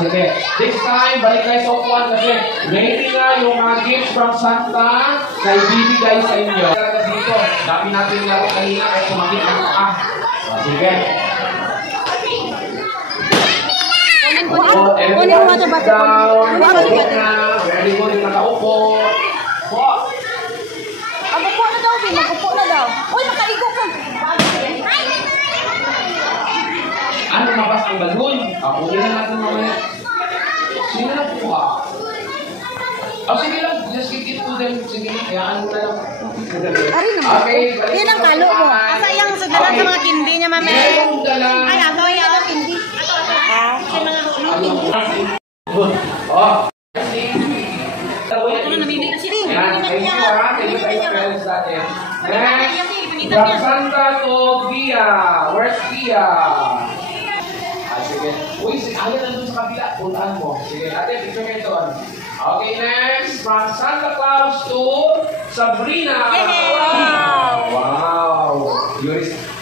Sige. This time, balik kayo sa upuan kasi ready na yung mga gifts from Santa na ibibigay sa inyo. Dito, dami natin laro kanina kaya sumakit ang sige. Kunin mo ito bata. Very good, nakaupo. Mag-upo na daw, mag-upo na daw. Uy, makaigo ko. Ano mabas ang balon? Kunin na natin mamaya. Sino na po ka? Sige lang, just give it to them. Sige, kayaan mo na lang. Ari naman. Okay, yan ang kalo mo. Asa yung sadalan sa mga kindi niya, mami? Ay, ato yung kindi. Oh. Ano namili na siya? Next, from Santa to Gia. Where's Gia? Sige. Uy, ayaw na dun sa kabila. Puntaan mo. Sige, ate, picture kayo doon. Okay, next. From Santa Claus to Sabrina. Wow.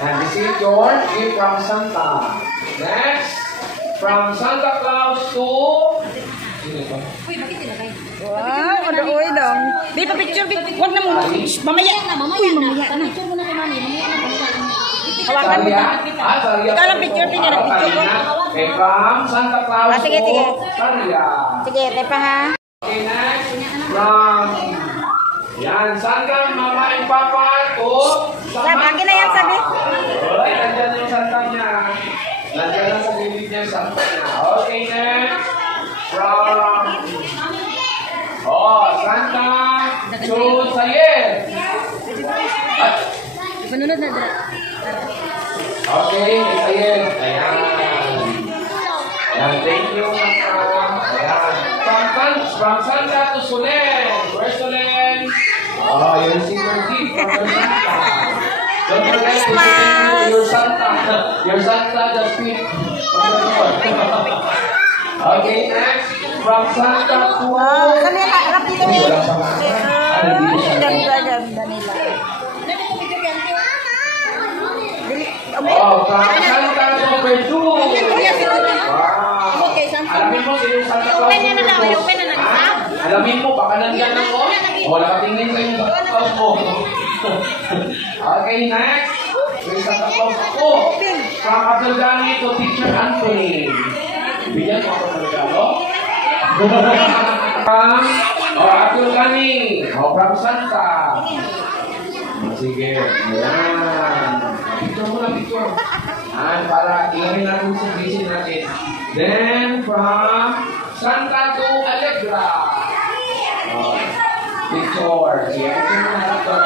And this is your gift from Santa. Next. From Santa Claus to... Uy, bakit nilagay? Wow, ano daw. Di pa picture, huwag na muna. Mamaya na, mamaya na. Picture mo na kay mami, mamaya na. Hawakan mo na. Ikaw lang picture, tingnan ang picture ko. Okay, from Santa Claus sige, sige. Saria. Sige, tepa ha. Okay, next. From... Yan, Santa, Mama and Papa to... Akin na yan, sabi. Ay, nandiyan na yung Santa niya. Nandiyan na sa bibig niya yung Santa niya. Okay, next. From... Santa to Sayed. Manunod na dra. Okay, Sayed. Ayan. Ayan, thank you, Santa. Ayan. From Santa to Solen. Where's Solen? You'll see your gift from your Santa. Don't forget to say your Santa. Your Santa just speak from the Lord. Okay, next. From Santa to... Kanila, harap dito eh. Ganda nila. From Santa to Perdu. Alamin mo, sino yung Santa Claus? Alamin mo, baka nandiyan ako. Nakatingin sa yung Santa Claus mo. Okay, next. Yung Santa Claus ako. From Abdulgani to Teacher Anthony. Bigyan mo ako ng regalo. Abdulgani. From Santa. Sige. Ayan. Picture mo na, picture. Para ilamin natin sa vision natin. Then, from Santa to Allegra. Picture. Sige, picture mo na natin.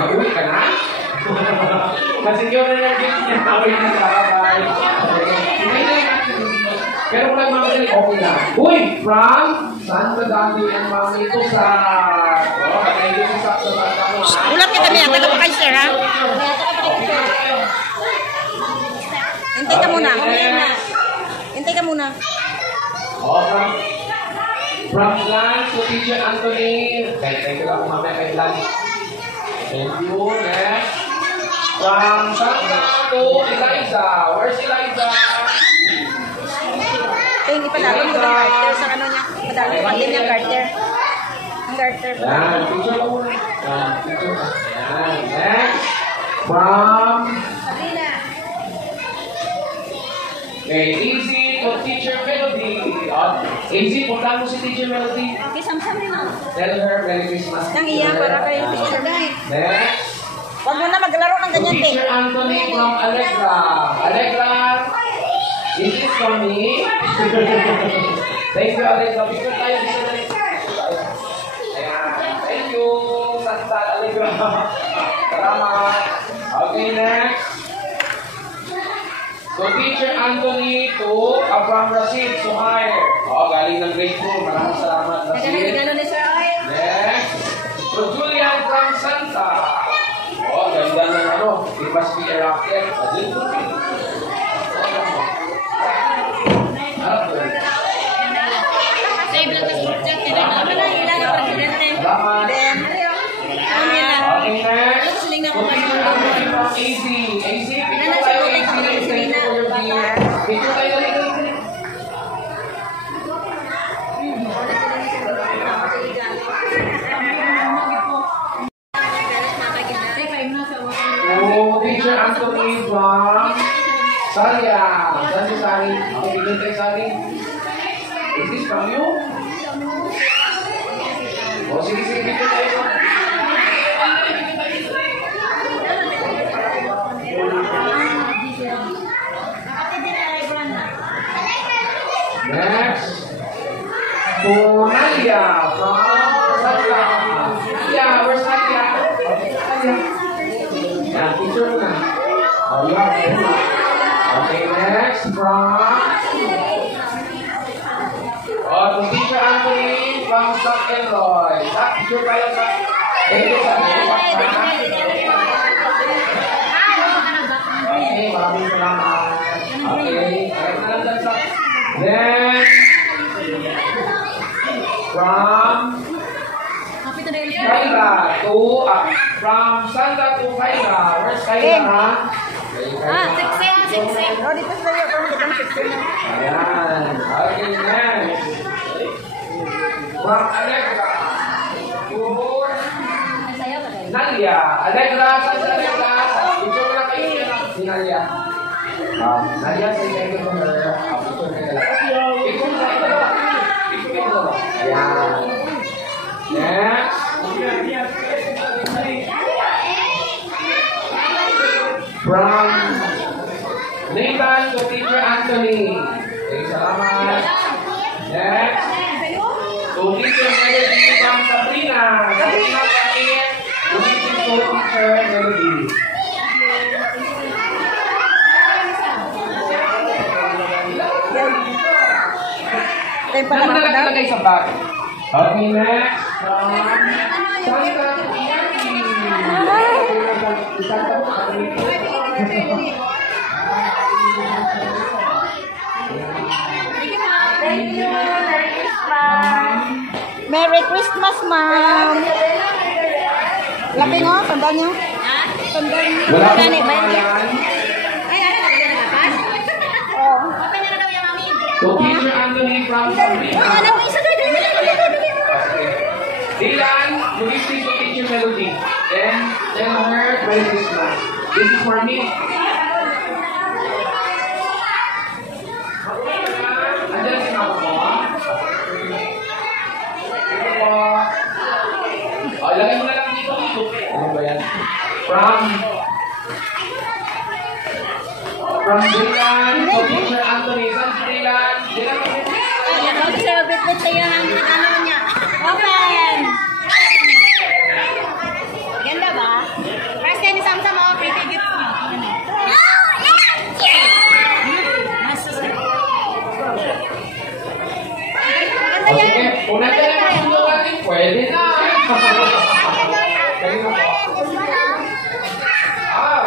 Mag-uwi ka na? Masigyo na yung gift niya. Mag-uwi na sa babay. Pero kung nagmamadali, okay lang. Uy! From Santa Daddy and Mami to sa... Thank you sa Santa mo. Ulat kita niya. Taga pa kayo, sir, ha? Hintay ka muna. Hintay ka muna. From Lance to Teacher Anthony. Thank you lang mamaya kay Lance. Thank you. Next. From Santa to Eliza. Where's Eliza? Hindi pa namin ko ng garter sa ano niya. Madami pa din yung garter. Ang garter. Yan. Picture lang muna. Yan. Picture lang. Yan. Next. From... Okay. Easy to Teacher Melody. Easy, punta mo si Teacher Melody. Okay, samsam rin ako. Tell her Merry Christmas. Nang iya para kayo picture. Next. Huwag mo na maglaro ng ganyan, te. Teacher Anthony from Allegra. Allegra, this is for me. Thank you, Allegra. Picture tayo. Thank you, Santa Allegra. Salamat. Okay, next. So, Teacher Anthony to Abraham Rashid Suhair. Galing ng grade 4. Maraming salamat, Rashid. Next. So, Julian from Santa. Ganda ng ano. It must be a rocket. Easy. Easy. Picture tayo dito. Oh, Teacher Anthony from Salia. Saan si Sari? Ako bigyan tayo Sari. Is this from you? Oh, sige, picture tayo. Next, Nalia from Salia. Yeah, where's Nalia? Yeah, picture na. Oh, yeah. Okay, next from Teacher Anthony from St. Elroy. Picture tayo sa Okay, maraming salamat. Okay, then from Kyla to from Santa to Kyla. Where's Kyla? Siksik. Oh, dito sa iyo. Ayan. Okay, next. From Allegra to Nalia. Allegra, saan si Allegra? Picture mo na kayo si Nalia. Nalia, say thank you for her. Picture ka lang. Picture sa ito. Picture ka ito. Ayan. Next. From Nathan to Teacher Anthony. Okay, salamat. Next. To Teacher Melody from Sabrina. Sabrina Pakin. To Teacher Melody. Ano na nakalagay sa bag? Okay, next. Santa Merry Christmas, ma'am. Laki nga, tandaan niyo. Tandaan niyo. Wala Tandaan po niyo. pangalan. To Teacher Anthony from Sabrina. Dylan, you will sing to Teacher Melody. Then tell her Merry Christmas. This is for me. Andiyan si mama mo. Ito po. Oh, lagay mo na lang dito. Ano ba yan? From Dylan to Teacher Anthony. Saan si Dylan? Dylan, Open! Ganda ba? First time ni Samsam ako, pretty gift niyo. O sige, kung nandiyan na masundo natin, pwede na.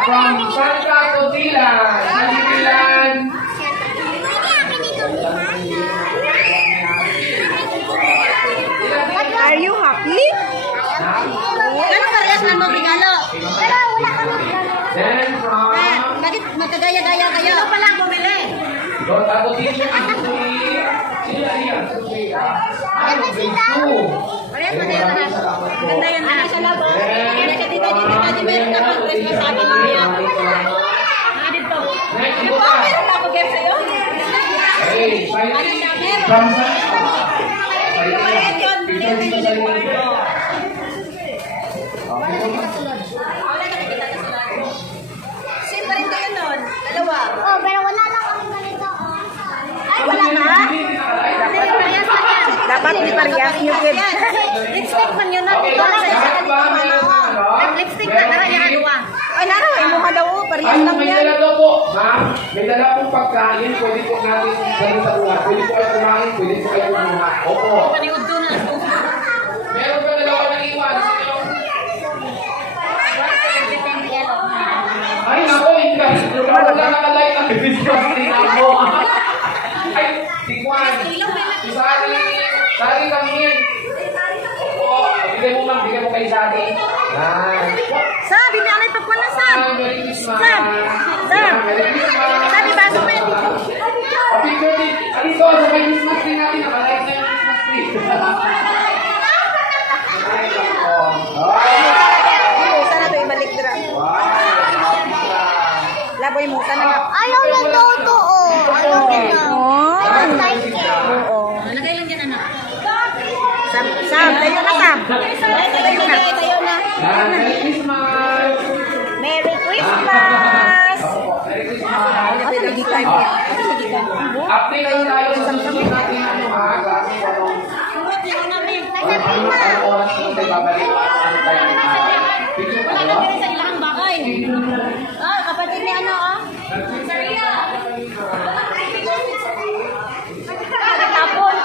From Santa to Dylan. Saan si Dylan? Are you happy? Ano parehas na mo regalo? Then from Bakit magkagaya-gaya kayo? Ito pala bumili. Dota to Teacher Anthony. Sino yan? Ano, grade 2. Parehas na kayo lahat. Ganda yan na. Sa labo. Dito, meron ka pang Christmas sa akin mamaya. Dito. Next, Ano po? Meron ako gift sa'yo? Hey, from Santa. Picture dito sa iyo. Same pa rin kayo nun. Dalawa. Oh, pero wala lang ako ganito. Ay, wala na? Parehas na yan. Dapat di parehas nyo, kid. Lipstick man yun na. Okay, Ito sa isa lahat dito ba man meron ako. na, no? Lipstick na tara yung dalawa. Ay, laro. Ay, mukha daw. Parehas Ay, lang may yan. dala daw po. Ma'am, may dala pong pagkain. Pwede po natin gawin sa buwan. Pwede po kayo kumain. Pwede po kayo kumuha. Opo. Paniud doon na. Meron pa dalawa ng iwan. Sino? Ay, nako. Hindi. Wala nakalike ang Christmas tree ako. Ay, tikwan. Si Sari kami yan. Oo. Bigay mo ma'am. Bigay mo kay Sari. Yan. Sabi na alay pagpala, Sam. Merry Christmas. Sam. Merry Christmas. Sabi ba, so pwede. tayo na ka. Tayo na. Merry Christmas! Merry Christmas! Merry Christmas! Update lang tayo sa susunod natin ano ha. Kasi anong oras mo tayo babalik? Ano tayo? Picture pa ba? Kapatid ni ano, oh? Tapon.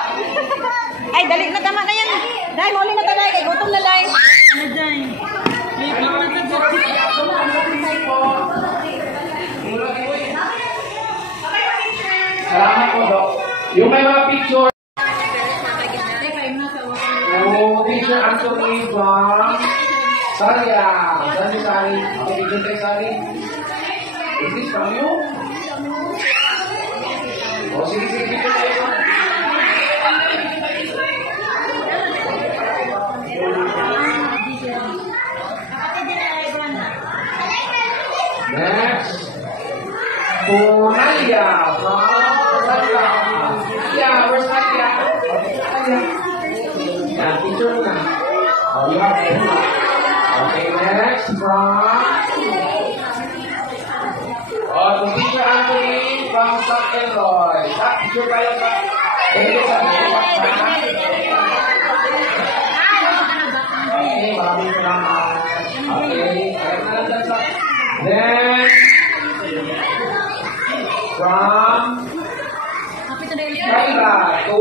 Ay, dali na tama na yan. Dahil mauli na tayo. Kay gutom na lang. Ano dyan? Salamat po, Dok. Yung may mga picture. Oh, picture Anthony from Saria. Saan si Sari? Okay, picture kay Sari. Is this from you? Oh, sige, picture kayo. Next. Nalia from Saria. Yeah, where's Nalia? Yeah, picture na. Oh, you have it. Okay, next from... Oh, the picture Anthony from San Eloy. Picture kayo ka. Okay, maraming salamat. Okay, kaya na lang dyan sa... Then, from Kaila to,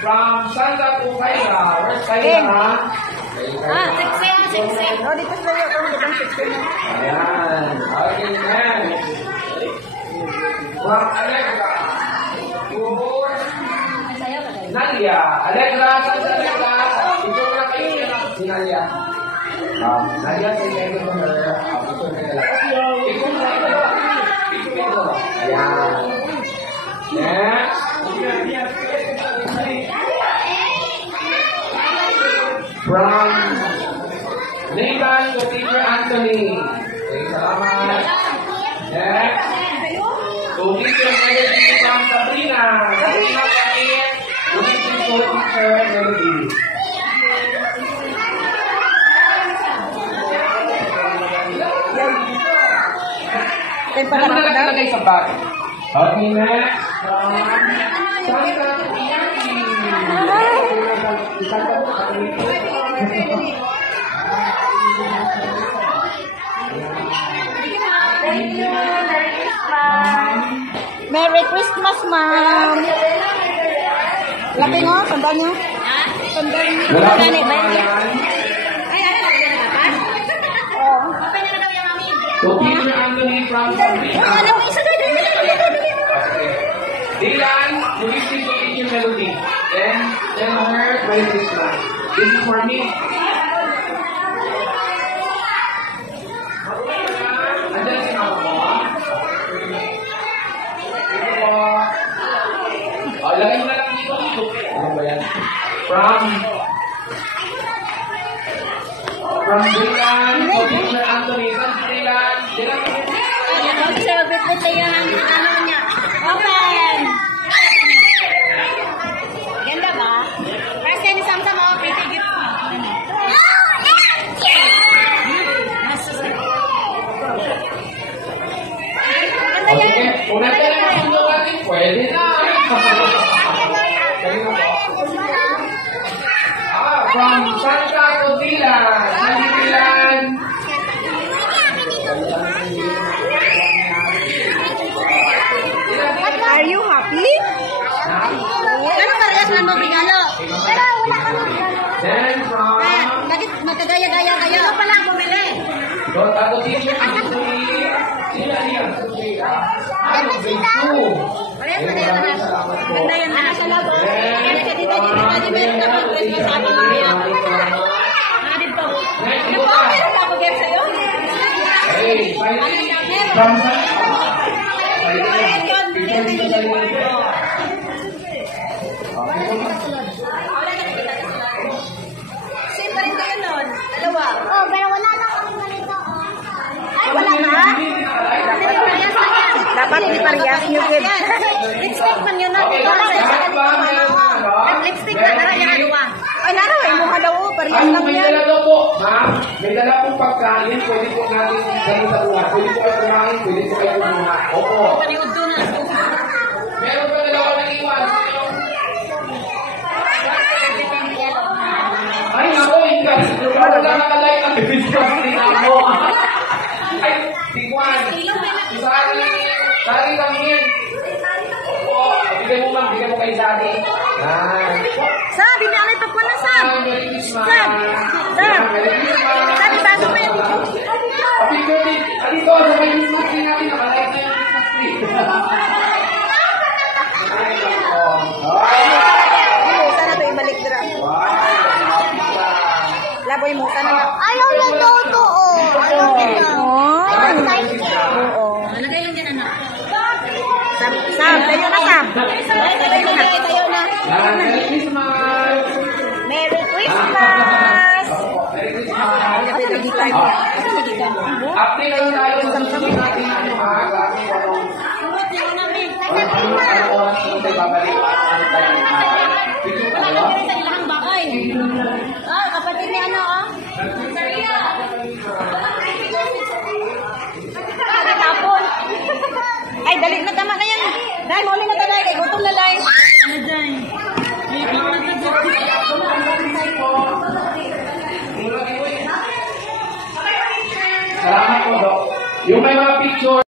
from Santa to Kaila. Where's Kaila? Siksik. Oh, dito sa iyo. Kung dito sa iyo. Ayan. Okay, next. From Allegra to Nalia. Allegra, saan sa Allegra? Ito na kayo si Nalia. Nalia, say thank you for her. Ito na kayo. Ito na kayo. Ayan. Next. From Nathan to Teacher Anthony. Okay, salamat. Next. To Teacher Melody from Sabrina. Sabrina Pakin. To Teacher Melody. Tayo pa Ano na na lang. nakalagay sa bag? Okay, next. Santa Merry Christmas, ma'am. Laki mo, tanda nyo. Tanda nyo. Wala po Gani, ba? pangalan. Oo. To Teacher Anthony from Sabrina. Ano, isa doon. Dylan, to listen to Teacher Melody. Then, tell her Merry Christmas. This is for me. Andiyan si mama mo. Ito po. O, lagay mo na lang dito. Ano ba yan? From Dylan to Teacher Anthony. From Dylan. Dylan. Mag-celebrate na yan. Ano niya? Open! Ganda ba? First time Samsung, oh, pretty gift mo. O, sige. Kung nandiyan na yung sundo natin, pwede na. From Santa to Dylan. Santa Dylan. Are you happy? Ano parehas lang mo regalo? Pero wala ka nang regalo. Then from Bakit magkagaya-gaya kayo? Ano pala ang bumili? Tato Teacher Anthony. Sila niya. Ano, grade 2. Maraming salamat po. Ganda yan. Ano sa loob? Then Meron ka pang Christmas sabi mo yan. Adib pa. Ano po? Meron ka pag sa'yo? Hey, finally, from Santa. Same pa rin kayo nun. Dalawa. Oh, pero wala na kami ganito. Ay, wala na? Dapat iparehas nyo, kid. Lipstick man yun natin. Wala sa isa kanito. Lipstick na. Tara, yan. Ay, naraw eh. Mukha daw. Parehas Ay, lang may yan. dala daw po, ma'am. May dala pong pagkain. Pwede po natin ganun sa buwan. Pwede po kayo kumain. Pwede po kayo kumuha. Opo. Meron pa dalawa na iwan. Ay, ako, Ingas. Wala nakalike ang video din ako. Ay, tingwan. Sari kami yan. Opo. Bigay mo, ma'am. Bigay mo kay Sari. Sab, hindi ako ito po na, Sab. Merry Christmas. Sab. Sab. Merry Christmas. Sab, bago mo. Happy birthday. Dito, sa may Christmas tree natin. Nakalike na yung Christmas tree. Ay, nako. Sana ito ibalik dira. Laboy mo, sana. Ayaw na daw to, oh. Ayaw na. Oo. Nalagay lang dyan, anak. Sab, tayo na, Sab. Tayo na. Merry Christmas. Merry Christmas. Merry Christmas. Asa lagi tayo? Asa lagi tayo? Update lang tayo sa samsam natin ano ha. Kasi walang oras kung tayo babalik. Ano tayo? Video tayo? Kapatid ni ano, oh. Tapon. Ay, dali na tama na yan. Dahil mo na talay. Kay gutom na lang. Ano dyan? Salamat po, Dok. Yung may mga picture.